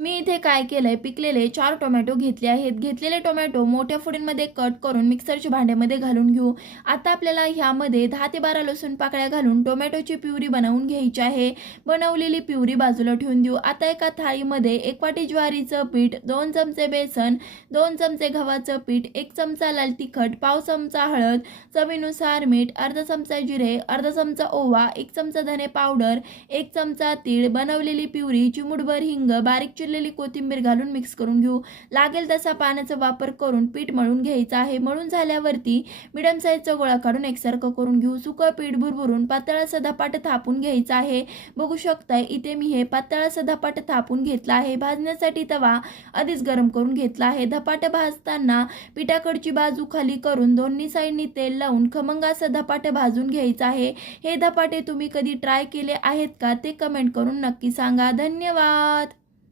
मी इथे काय केलंय, पिकलेले 4 टोमॅटो घेतले आहेत. घेतलेले टोमॅटो मोठ्या फोडींमध्ये कट करून मिक्सरच्या भांड्यामध्ये घालून घेऊ. आता आपल्याला ह्यामध्ये 10 ते 12 लसूण पाकळ्या घालून टोमॅटोची प्युरी बनवून घ्यायची आहे. बनवलेली प्युरी बाजूला ठेवून देऊ. आता एका थाळीमध्ये 1 वाटी ज्वारीचं पीठ, 2 चमचे बेसन, 2 चमचे गव्हाचं पीठ, 1 चमचा लाल तिखट, पाव चमचा हळद, चवीनुसार मीठ, अर्धा चमचा जिरे, अर्धा चमचा ओवा, 1 चमचा धने पावडर, 1 चमचा तीळ, बनवलेली प्युरी, चिमूटभर हिंग, बारीक चिरलेली कोथिंबीर घालून मिक्स करून घेऊ. लागेल तसा पाण्याचा वापर करून पीठ मळून घ्यायचं आहे. मळून झाल्यावरती मिडियम साईजचा गोळा काढून एकसारखं करून घेऊ. सुकं पीठ भुरभुरून पातळ असं धपाटं थापून घ्यायचं आहे. बघू शकताय इथे मी हे पातळ असं धपाटं थापून घेतलं आहे. भाजण्यासाठी तवा आधीच गरम करून घेतला आहे. धपाटं भाजताना पिठाकडची बाजू खाली करून दोन्ही साईडनी तेल लावून खमंग असं धपाटं भाजून घ्यायचं आहे. हे धपाटे तुम्ही कधी ट्राय केले आहेत का ते कमेंट करून नक्की सांगा. धन्यवाद.